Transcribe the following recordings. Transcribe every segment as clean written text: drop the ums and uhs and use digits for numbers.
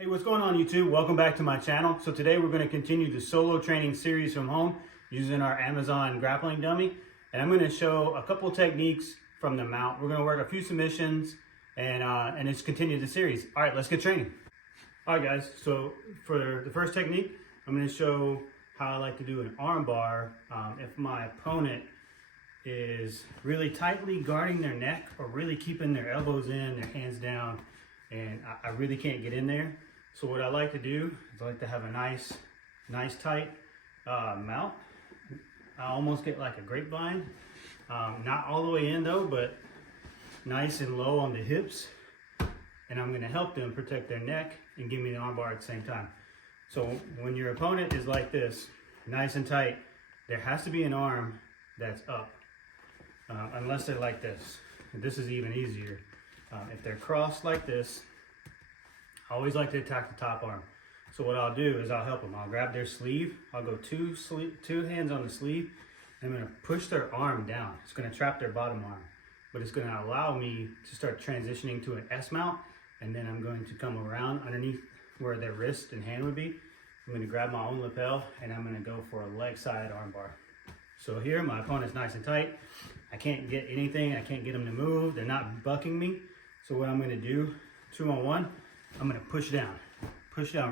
Hey, what's going on YouTube? Welcome back to my channel. So today we're going to continue the solo training series from home using our Amazon grappling dummy. And I'm going to show a couple techniques from the mount. We're going to work a few submissions and just continue the series. All right, let's get training. All right guys, so for the first technique, I'm going to show how I like to do an arm bar if my opponent is really tightly guarding their neck or really keeping their elbows in, their hands down, and I really can't get in there. So what I like to do is I like to have a nice tight mount. I almost get like a grapevine. Not all the way in though, but nice and low on the hips. And I'm gonna help them protect their neck and give me the arm bar at the same time. So when your opponent is like this, nice and tight, there has to be an arm that's up. Unless they're like this. And this is even easier. If they're crossed like this, I always like to attack the top arm. So what I'll do is I'll help them. I'll grab their sleeve. I'll go two hands on the sleeve. And I'm gonna push their arm down. It's gonna trap their bottom arm, but it's gonna allow me to start transitioning to an S mount. And then I'm going to come around underneath where their wrist and hand would be. I'm gonna grab my own lapel and I'm gonna go for a leg side arm bar. So here my opponent's nice and tight. I can't get anything. I can't get them to move. They're not bucking me. So what I'm gonna do, 2-on-1, I'm gonna push down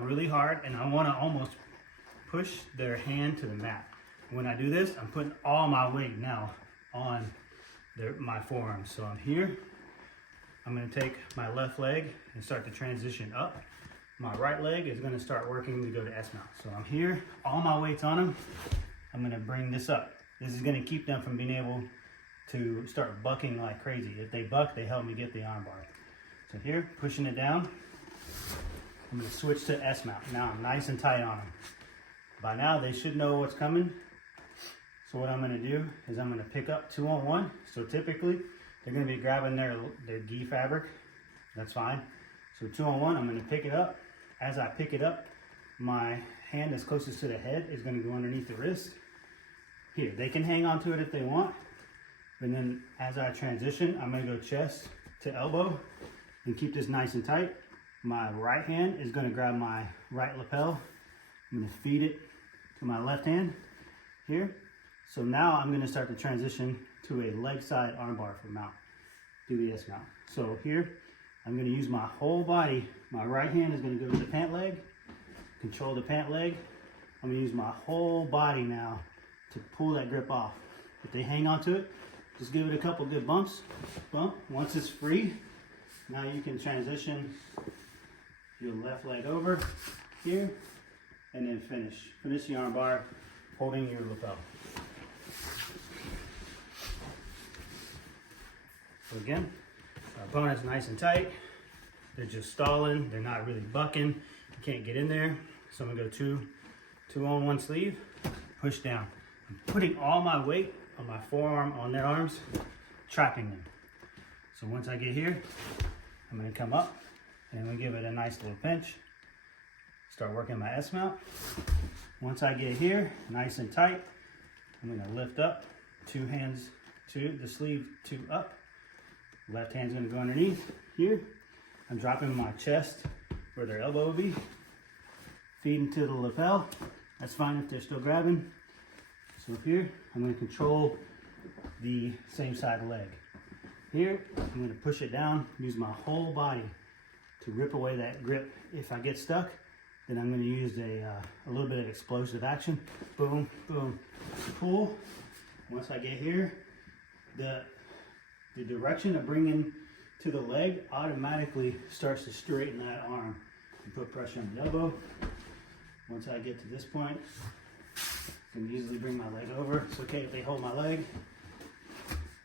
really hard, and I wanna almost push their hand to the mat. When I do this, I'm putting all my weight now on my forearms. So I'm here, I'm gonna take my left leg and start to transition up. My right leg is gonna start working to go to S mount. So I'm here, all my weight's on them. I'm gonna bring this up. This is gonna keep them from being able to start bucking like crazy. If they buck, they help me get the arm bar. So here, pushing it down. I'm gonna switch to S mount. Now I'm nice and tight on them. By now they should know what's coming. So what I'm gonna do is I'm gonna pick up 2-on-1. So typically they're gonna be grabbing their gi fabric. That's fine. So 2-on-1, I'm gonna pick it up. As I pick it up, my hand that's closest to the head is gonna go underneath the wrist. Here, they can hang on to it if they want. And then as I transition, I'm gonna go chest to elbow and keep this nice and tight. My right hand is gonna grab my right lapel. I'm gonna feed it to my left hand here. So now I'm gonna start to transition to a leg side arm bar for mount, do the S mount. So here, I'm gonna use my whole body. My right hand is gonna go to the pant leg, control the pant leg. I'm gonna use my whole body now to pull that grip off. If they hang on to it, just give it a couple good bumps. Bump. Once it's free, now you can transition your left leg over here and then finish the arm bar holding your lapel. So again, our opponent's nice and tight. They're just stalling. They're not really bucking. You can't get in there. So I'm gonna go 2-on-1 sleeve, push down. I'm putting all my weight on my forearm, on their arms, trapping them. So once I get here, I'm gonna come up and I'm gonna give it a nice little pinch. Start working my S mount. Once I get here, nice and tight, I'm gonna lift up, 2 hands to the sleeve, 2 up. Left hand's gonna go underneath here. I'm dropping my chest where their elbow would be. Feeding to the lapel. That's fine if they're still grabbing. So here, I'm going to control the same side leg. Here, I'm going to push it down, use my whole body to rip away that grip. If I get stuck, then I'm going to use a little bit of explosive action. Boom, boom, pull. Once I get here, the direction of bringing to the leg automatically starts to straighten that arm and put pressure on the elbow. Once I get to this point, I can easily bring my leg over. It's okay if they hold my leg,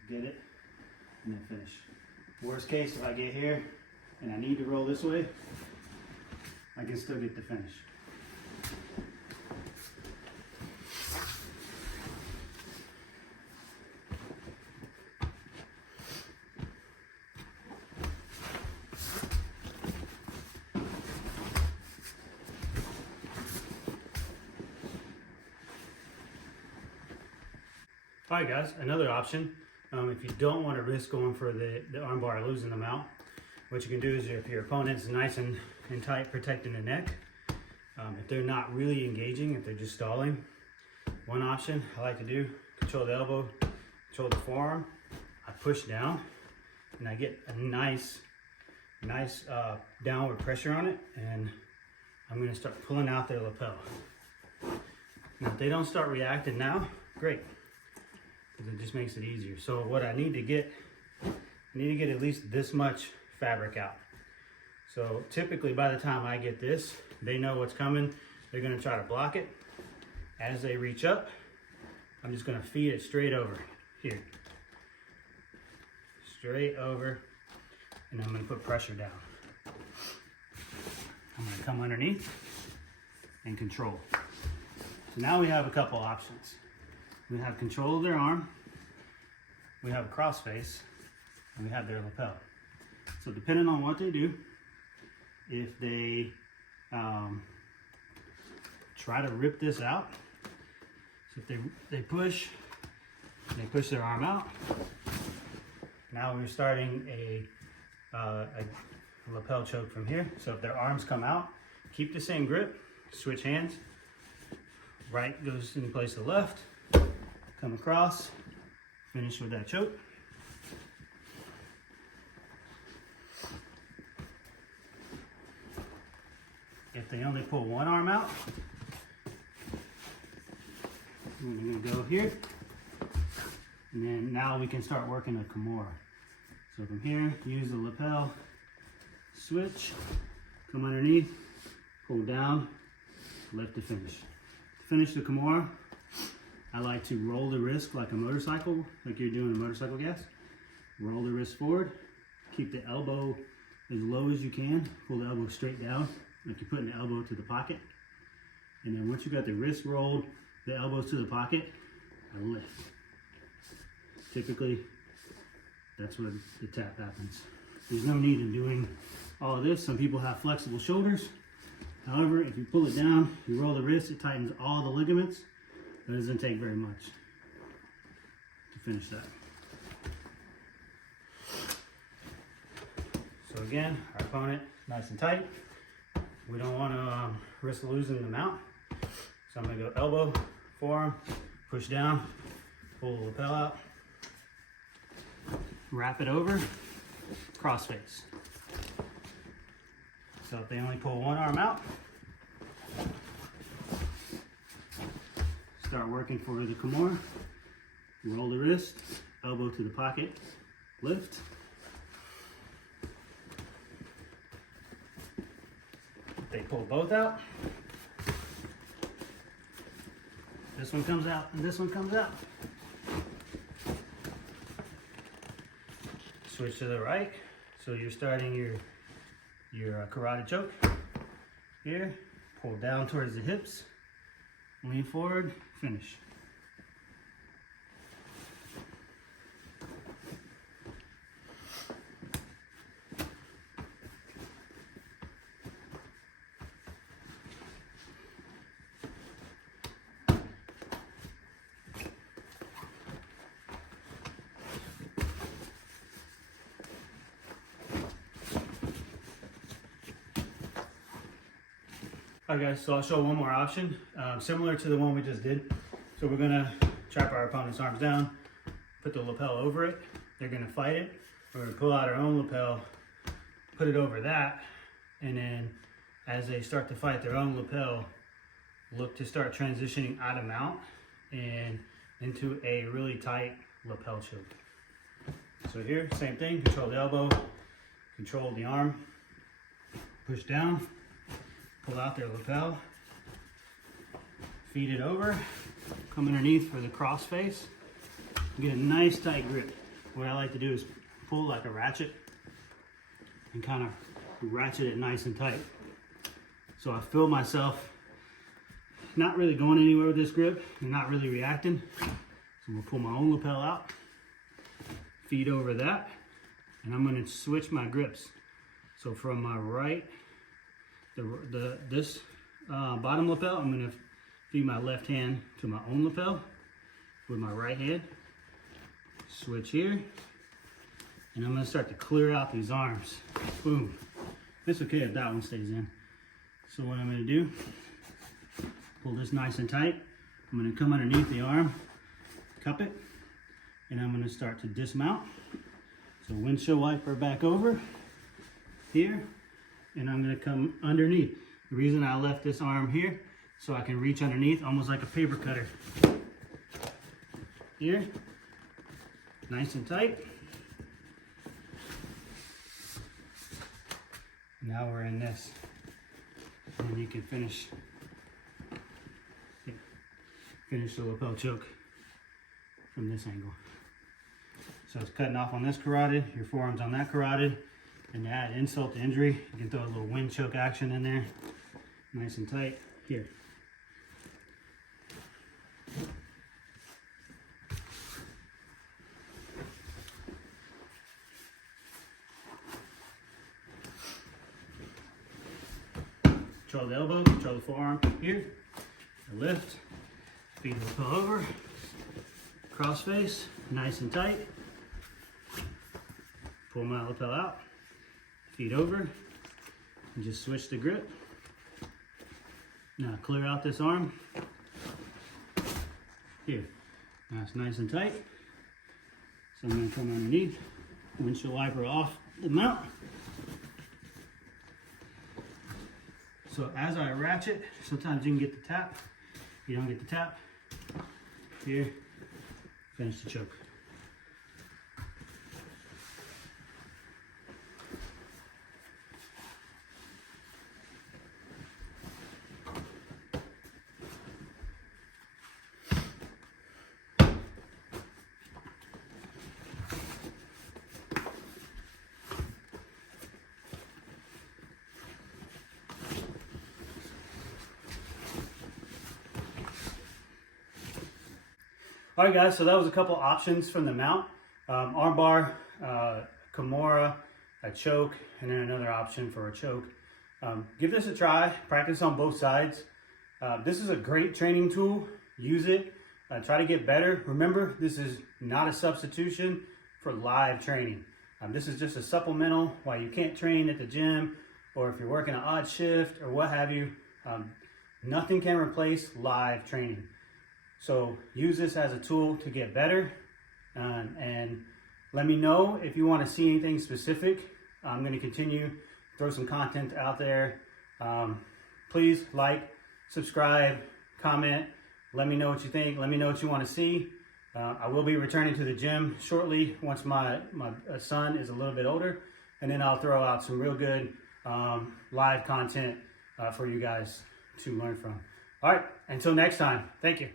get it, and then finish. Worst case, if I get here and I need to roll this way, I can still get the finish. All right guys, another option, if you don't want to risk going for the arm bar or losing the mount, what you can do is if your opponent's nice and and tight, protecting the neck. If they're not really engaging, if they're just stalling, one option I like to do, control the elbow, control the forearm. I push down and I get a nice downward pressure on it, and I'm going to start pulling out their lapel. Now, if they don't start reacting now, great, because it just makes it easier. So what I need to get, at least this much fabric out. So typically by the time I get this, they know what's coming. They're going to try to block it. As they reach up, I'm just going to feed it straight over here. Straight over, and I'm going to put pressure down. I'm going to come underneath and control. So now we have a couple options. We have control of their arm, we have a crossface, and we have their lapel. So depending on what they do, if they try to rip this out, so if they push their arm out, now we're starting a lapel choke from here. So if their arms come out, keep the same grip, switch hands. Right goes in place of left, come across, finish with that choke. If they only pull one arm out, we're going to go here, and then now we can start working a Kimura. So from here, use the lapel, switch, come underneath, pull down, lift to finish. To finish the Kimura, I like to roll the wrist like a motorcycle, like you're doing a motorcycle gas. Roll the wrist forward, keep the elbow as low as you can, pull the elbow straight down, like you're putting the elbow to the pocket. And then once you got the wrist rolled, the elbows to the pocket, I lift. Typically, that's where the tap happens. There's no need in doing all of this. Some people have flexible shoulders. However, if you pull it down, you roll the wrist, it tightens all the ligaments. It doesn't take very much to finish that. So again, our opponent, nice and tight. We don't want to risk losing the mount. So I'm going to go elbow, forearm, push down, pull the lapel out, wrap it over, crossface. So if they only pull one arm out, start working for the Kimura, roll the wrist, elbow to the pocket, lift. If they pull both out, this one comes out and this one comes out. Switch to the right. So you're starting your karate choke here. Pull down towards the hips. Lean forward. Finish. Alright guys, so I'll show one more option, similar to the one we just did. So we're gonna trap our opponent's arms down, put the lapel over it. They're gonna fight it. We're gonna pull out our own lapel, put it over that, and then as they start to fight their own lapel, look to start transitioning out of mount and into a really tight lapel choke. So here, same thing, control the elbow, control the arm, push down, pull out their lapel, feed it over, come underneath for the cross face, get a nice tight grip. What I like to do is pull like a ratchet and kind of ratchet it nice and tight. So I feel myself not really going anywhere with this grip and not really reacting. So I'm gonna pull my own lapel out, feed over that, and I'm gonna switch my grips. So from my right, this bottom lapel, I'm going to feed my left hand to my own lapel with my right hand. Switch here, and I'm going to start to clear out these arms. Boom. It's okay if that one stays in. So what I'm going to do, pull this nice and tight. I'm going to come underneath the arm, cup it, and I'm going to start to dismount. So windshield wiper back over here, and I'm going to come underneath. The reason I left this arm here, so I can reach underneath almost like a paper cutter. Here, nice and tight. Now we're in this, and you can finish the lapel choke from this angle. So it's cutting off on this carotid, your forearm's on that carotid, and to add insult to injury, you can throw a little wind choke action in there, nice and tight. Here. Control the elbow, control the forearm. Here, I lift, feed the lapel over, cross face, nice and tight. Pull my lapel out, feet over, and just switch the grip. Now clear out this arm. Here, now it's nice and tight. So I'm going to come underneath, windshield wiper off the mount. So as I ratchet, sometimes you can get the tap. If you don't get the tap, here, finish the choke. All right, guys, so that was a couple options from the mount. Arm bar, Kimura, a choke, and then another option for a choke. Give this a try, practice on both sides. This is a great training tool, use it, try to get better. Remember, this is not a substitution for live training. This is just a supplemental while you can't train at the gym, or if you're working an odd shift or what have you. Nothing can replace live training. So use this as a tool to get better, and let me know if you want to see anything specific. I'm going to continue, throw some content out there. Please like, subscribe, comment, let me know what you think, let me know what you want to see. I will be returning to the gym shortly once my son is a little bit older, and then I'll throw out some real good live content for you guys to learn from. All right, until next time, thank you.